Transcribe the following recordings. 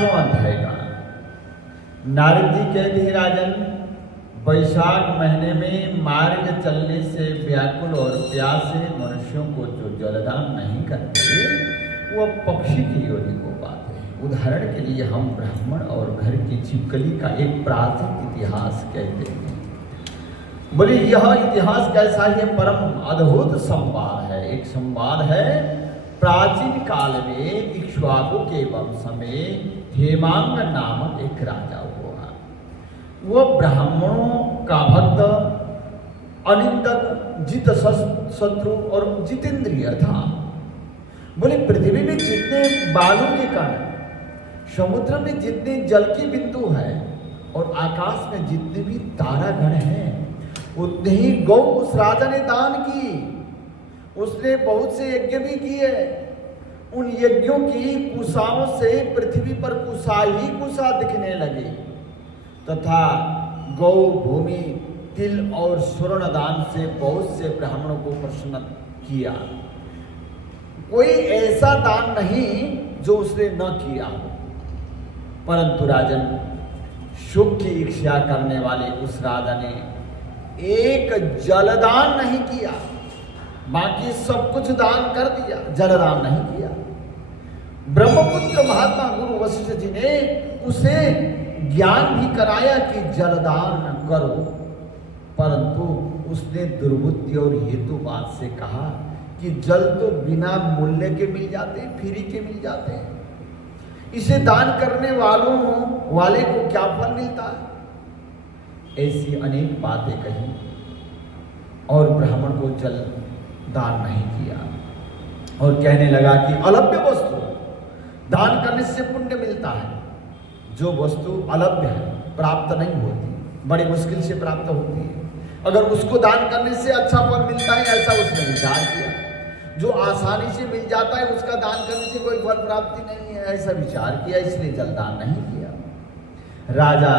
5वां अध्याय का। नारद जी कहते हैं, राजन, वैशाख महीने में मार्ग चलने से व्याकुल और प्यासे मनुष्यों को जो जलदान नहीं करते वो पक्षी की योनि को पाते हैं। उदाहरण के लिए हम ब्राह्मण और घर की छिपकली का एक प्राचीन इतिहास कहते हैं। बोले यह इतिहास कैसा है? परम अद्भुत संवाद है। एक संवाद है, प्राचीन काल में इक्ष्वाकु के वंश में हेमांग नामक एक राजा हुआ। वह ब्राह्मणों का भक्त, अनिंदक, जित शत्रु और जितेंद्रिय था। बोले पृथ्वी में जितने बालू के कण, समुद्र में जितने जल की बिंदु है और आकाश में जितने भी तारागण हैं, उतने ही गौ उस राजा ने दान की। उसने बहुत से यज्ञ भी किए। उन यज्ञों की कुशाओं से पृथ्वी पर कुशा ही कुशा दिखने लगे तथा गौ, भूमि, तिल और स्वर्ण दान से बहुत से ब्राह्मणों को प्रसन्न किया। कोई ऐसा दान नहीं जो उसने न किया हो। परंतु राजन, सुख की इच्छा करने वाले उस राजा ने एक जलदान नहीं किया, बाकी सब कुछ दान कर दिया, जलदान नहीं किया। ब्रह्मपुत्र महात्मा गुरु वशिष्ठ जी ने उसे ज्ञान भी कराया कि जलदान करो, परंतु उसने दुर्बुद्धि और हेतुवाद से कहा कि जल तो बिना मूल्य के मिल जाते, फ्री के मिल जाते हैं, इसे दान करने वाले को क्या फल मिलता है? ऐसी अनेक बातें कही और ब्राह्मण को जल दान नहीं किया और कहने लगा कि अलभ्य वस्तु दान करने से पुण्य मिलता है। जो वस्तु अलभ्य है, प्राप्त नहीं होती, बड़ी मुश्किल से प्राप्त होती है, अगर उसको दान करने से अच्छा फल मिलता है, ऐसा उसने विचार किया। जो आसानी से मिल जाता है उसका दान करने से कोई फल प्राप्ति नहीं है, ऐसा विचार किया, इसलिए जलदान नहीं किया। राजा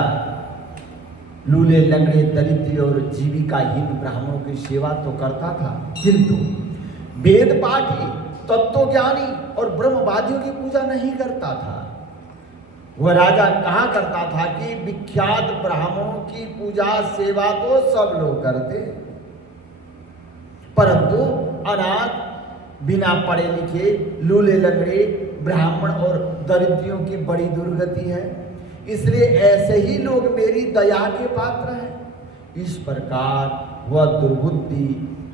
लूले, लंगड़े, दरिद्र और जीविकाहीन ब्राह्मणों की सेवा तो करता था, किंतु वेद पाठी, तत्वज्ञानी और ब्रह्मवादियों की पूजा नहीं करता था। वह राजा कहा करता था कि विख्यात ब्राह्मणों की पूजा सेवा तो सब लोग करते, परंतु अनाथ, बिना पढ़े लिखे, लूले लंगड़े ब्राह्मण और दरिद्रियों की बड़ी दुर्गति है, इसलिए ऐसे ही लोग मेरी दया के पात्र हैं। इस प्रकार वह दुर्बुद्धि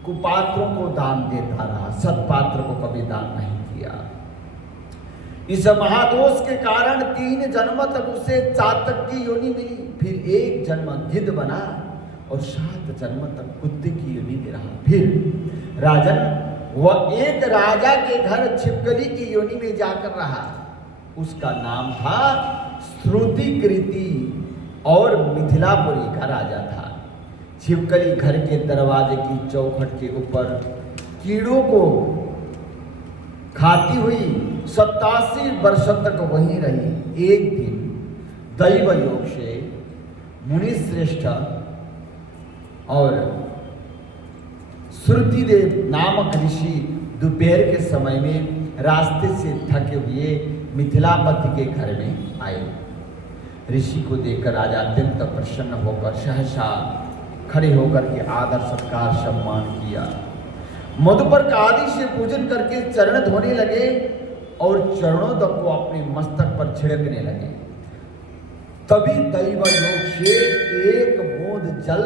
कुपात्रों को दान देता रहा, सत्पात्र को कभी दान नहीं किया। इस महादोष के कारण 3 जन्म तक उसे चातक की योनि मिली, फिर 1 जन्म गिद्ध बना और 7 जन्म तक कुत्ते की योनि में रहा। फिर राजन, वह एक राजा के घर छिपकली की योनि में जाकर रहा। उसका नाम था श्रुतिकृति और मिथिलापुरी का राजा था। छिपकली घर के दरवाजे की चौखट के ऊपर कीड़ों को खाती हुई 87 वर्ष तक वहीं रही। एक दिन दैव योग से मुनि श्रेष्ठ और श्रुतिदेव नामक ऋषि दोपहर के समय में रास्ते से थके हुए मिथिलापति के घर में आए। ऋषि को देखकर राजा अत्यंत प्रसन्न होकर सहसा खड़े होकर के आदर सत्कार सम्मान किया। मधुपर्क आदि से पूजन करके चरण धोने लगे और चरणों तक को अपने मस्तक पर छिड़कने लगे। तभी दैव योग से एक बूंद जल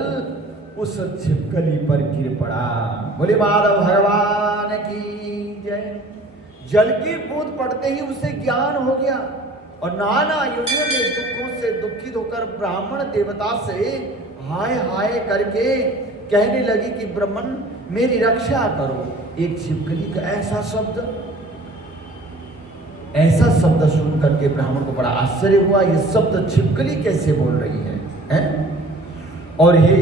उस छिपकली पर गिर पड़ा। बोले माधव भगवान की जय। जल की बूंद पड़ते ही उसे ज्ञान हो गया और नाना योनियों में दुखों से दुखित होकर ब्राह्मण देवता से हाय हाय करके कहने लगी कि ब्राह्मण मेरी रक्षा करो। एक छिपकली का ऐसा शब्द सुन करके ब्राह्मण को बड़ा आश्चर्य हुआ, ये शब्द छिपकली कैसे बोल रही है? और हे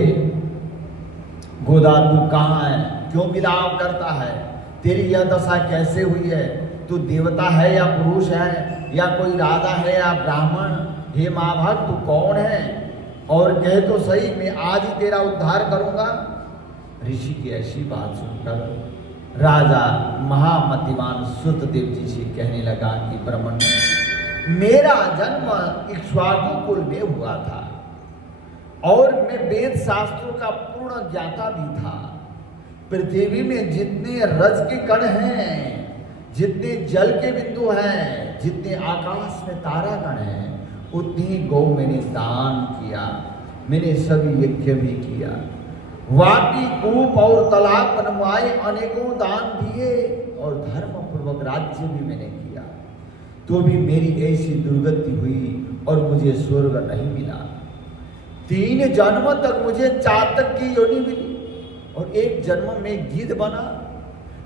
गोदा, तू कहाँ है? क्यों विलाप करता है? तेरी यह दशा कैसे हुई है? तू देवता है या पुरुष है या कोई राजा है या ब्राह्मण? हे माँ भक्त, तू कौन है? और कहे तो सही, मैं आज ही तेरा उद्धार करूंगा। ऋषि की ऐसी बात सुनकर राजा महामतिमान सुतदेव जी से कहने लगा कि ब्राह्मण, मेरा जन्म इक्ष्वाकु कुल में हुआ था और मैं वेद शास्त्रों का पूर्ण ज्ञाता भी था। पृथ्वी में जितने रज के कण हैं, जितने जल के बिंदु हैं, जितने आकाश में तारागण हैं, उतनी गौ मैंने दान किया। मैंने सभी यज्ञ भी किया, वापी कूप और तालाब बनवाए, अनेकों दान दिए और धर्म पूर्वक राज्य भी मैंने किया। तो भी मेरी ऐसी दुर्गति हुई और मुझे स्वर्ग नहीं मिला। 3 जन्म तक मुझे चातक की योनि मिली और 1 जन्म में गिद्ध बना।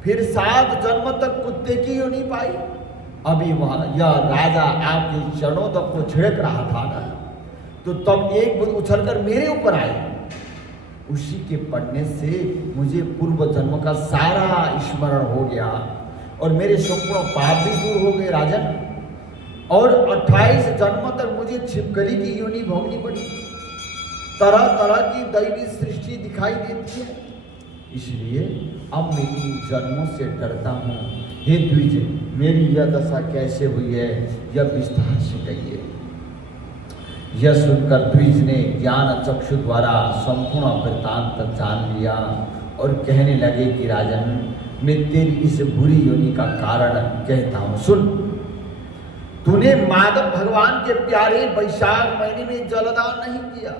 फिर 7 जन्म तक कुत्ते की योनि पाई। अभी वहां यह राजा आपके चरणों तक को छिड़क रहा था ना, तो तब एक बुद्ध उछलकर मेरे ऊपर आई। उसी के पढ़ने से मुझे पूर्व जन्म का सारा स्मरण हो गया और मेरे संपूर्ण पाप भी दूर हो गए राजन। और 28 जन्म तक मुझे छिपकली की योनि भोगनी पड़ी। तरह तरह की दैवी सृष्टि दिखाई देती है, इसलिए अब मैं इन जन्मों से डरता हूँ। हे द्विज, मेरी यह दशा कैसे हुई है, यह विस्तार से कहिए। यह सुनकर द्विज ने ज्ञान चक्षु द्वारा संपूर्ण वृत्तांत जान लिया और कहने लगे कि राजन, मैं तेरी इस बुरी योनि का कारण कहता हूँ, सुन। तूने माधव भगवान के प्यारे वैशाख महीने में जलदान नहीं किया।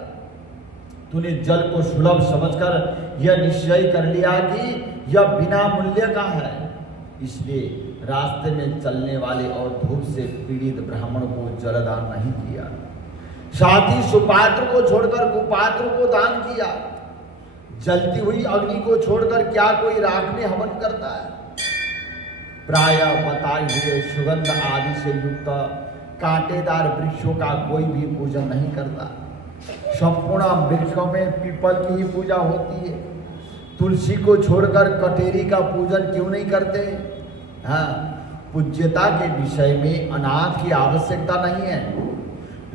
तूने जल को सुलभ समझकर यह निश्चय कर लिया कि यह बिना मूल्य का है, इसलिए रास्ते में चलने वाले और धूप से पीड़ित ब्राह्मण को जलदान नहीं किया। साथ ही सुपात्र को छोड़कर कुपात्र को दान किया। जलती हुई अग्नि को छोड़कर क्या कोई राख में हवन करता है? प्रायः बताए हुए सुगंध आदि से युक्त कांटेदार वृक्षों का कोई भी पूजन नहीं करता। संपूर्ण वृक्षों में पीपल की ही पूजा होती है। तुलसी को छोड़कर कटेरी का पूजन क्यों नहीं करते? हाँ, पूज्यता के विषय में अनाथ की आवश्यकता नहीं है।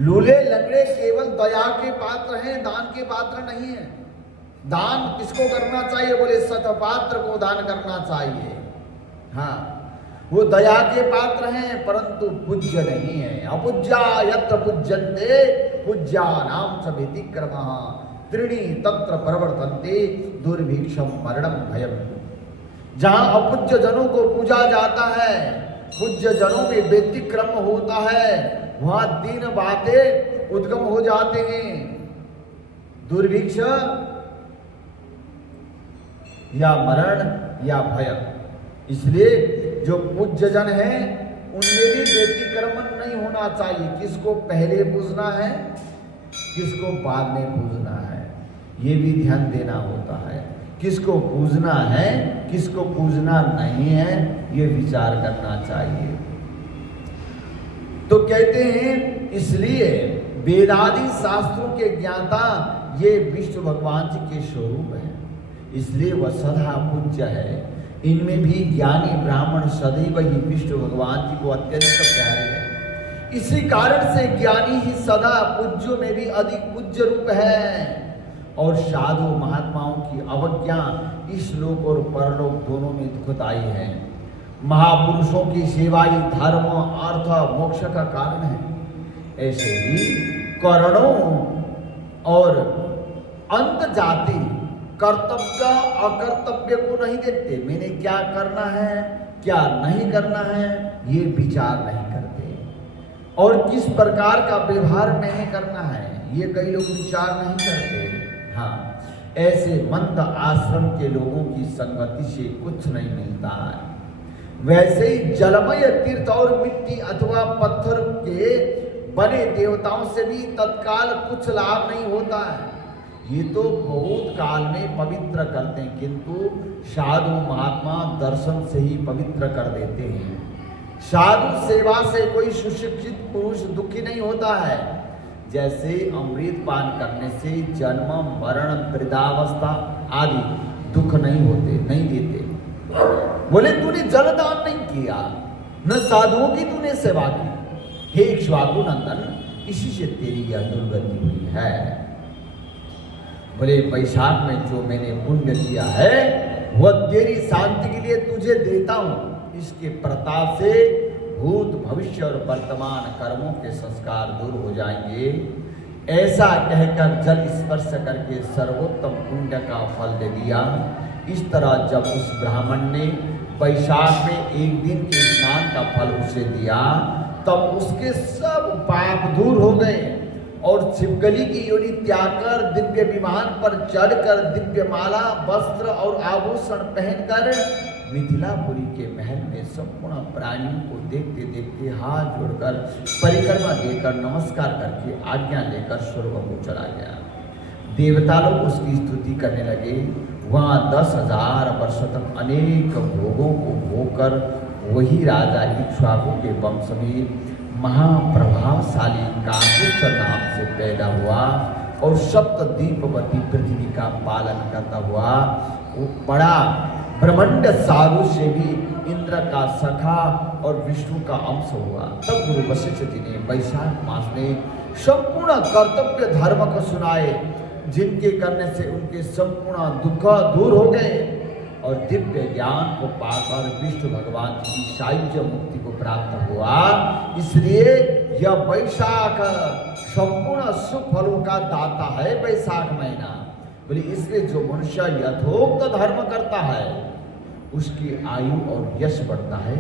लूले लंगड़े केवल दया के पात्र हैं, दान के पात्र नहीं है। दान किसको करना चाहिए? बोले सतपात्र को दान करना चाहिए। हाँ, वो दया के पात्र हैं परंतु पूज्य नहीं है। अपूज्या यत्र पूज्यन्ते पूज्या नाम च व्यतिक्रमः त्रीणि तत्र प्रवर्तन्ते दुर्भिक्षम मरणम भयम। जहाँ अपूज्य जनों को पूजा जाता है, पूज्य जनों में व्यतिक्रम होता है, वहां 3 बातें उद्गम हो जाते हैं, दुर्भिक्ष या मरण या भय। इसलिए जो पूज्य जन है उनमें भी व्यतिक्रमण नहीं होना चाहिए। किसको पहले पूजना है, किसको बाद में पूजना है, ये भी ध्यान देना होता है। किसको पूजना है, किसको पूजना नहीं है, ये विचार करना चाहिए। तो कहते हैं इसलिए वेदादि शास्त्रों के ज्ञाता ये विष्णु भगवान जी के स्वरूप है, इसलिए वह सदा पूज्य है। इनमें भी ज्ञानी ब्राह्मण सदैव ही विष्णु भगवान जी को अत्यंत प्यारे है। इसी कारण से ज्ञानी ही सदा पूज्यों में भी अधिक पूज्य रूप है। और साधु महात्माओं की अवज्ञा इस लोक और परलोक दोनों में दुखदायी है। महापुरुषों की सेवा ही धर्म अर्थ मोक्ष का कारण है। ऐसे ही करणों और अंत जाति कर्तव्य अकर्तव्य को नहीं देखते। मैंने क्या करना है क्या नहीं करना है ये विचार नहीं करते, और किस प्रकार का व्यवहार नहीं करना है ये कई लोग विचार नहीं करते। हाँ, ऐसे मंद आश्रम के लोगों की संगति से कुछ नहीं मिलता है। वैसे ही जलमय तीर्थ और मिट्टी अथवा पत्थर के बने देवताओं से भी तत्काल कुछ लाभ नहीं होता है। ये तो बहुत काल में पवित्र करते हैं, किंतु साधु महात्मा दर्शन से ही पवित्र कर देते हैं। साधु सेवा से कोई सुशिक्षित पुरुष दुखी नहीं होता है। जैसे अमृत पान करने से जन्म मरण वृद्धावस्था आदि दुख नहीं होते, नहीं देते। बोले तूने जलदान नहीं किया, न साधुओं की तूने सेवा की। हे इक्ष्वाकु नंदन, इसी से तेरी यह दुर्गति हुई है। बोले वैशाख में जो मैंने पुण्य किया है वह तेरी शांति के लिए तुझे देता हूं। इसके प्रताप से भूत भविष्य और वर्तमान कर्मों के संस्कार दूर हो जाएंगे। ऐसा कहकर जल स्पर्श करके सर्वोत्तम पुण्य का फल दे दिया। इस तरह जब उस ब्राह्मण ने वैशाख में एक दिन के स्नान का फल उसे दिया, तब उसके सब पाप दूर हो गए और छिपकली की योनि त्याग कर दिव्य विमान पर चढ़कर दिव्य माला वस्त्र और आभूषण पहनकर मिथिलापुरी के महल में संपूर्ण प्राणियों को देखते देखते हाथ जोड़कर परिक्रमा देकर नमस्कार करके आज्ञा लेकर स्वर्ग को चला गया। देवता लोग उसकी स्तुति करने लगे। वहाँ 10,000 वर्ष तक अनेक भोगों को भोगकर वही राजा इक्ष्वाकु के वंश में महाप्रभावशाली काकुस्थ नाम से पैदा हुआ और सप्तद्वीपवती पृथ्वी का पालन करता हुआ वो बड़ा ब्रह्मांड साधु से भी इंद्र का सखा और विष्णु का अंश हुआ। तब गुरु वशिष्ठ जी ने वैशाख मास में संपूर्ण कर्तव्य धर्म को सुनाए, जिनके करने से उनके संपूर्ण दुख दूर हो गए और दिव्य ज्ञान को पाकर विष्णु भगवान की सायुज्य मुक्ति को प्राप्त हुआ। इसलिए यह वैशाख संपूर्ण सुख फलों का दाता है। वैशाख महीना बोले इसलिए जो मनुष्य यथोक्त धर्म करता है उसकी आयु और यश बढ़ता है,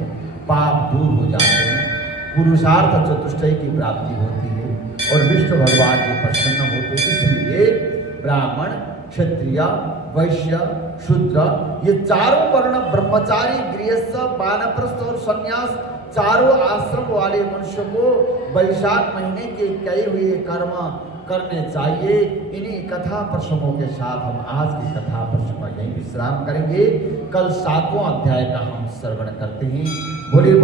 पाप दूर हो जाते हैं, पुरुषार्थ चतुष्टय की प्राप्ति होती है और विष्णु भगवान के प्रसन्न होते हैं। इसलिए ब्राह्मण, क्षत्रिय, वैश्य, शूद्र ये चारों वर्ण, ब्रह्मचारी, गृहस्थ, वानप्रस्थ और सन्यास, चारों आश्रम वाले मनुष्य को वैशाख महीने के कई हुए कर्म करने चाहिए। इन्हीं कथा प्रसंगों के साथ हम आज की कथा प्रसंग यहीं विश्राम करेंगे। कल 7वां अध्याय का हम श्रवण करते हैं। बोलिए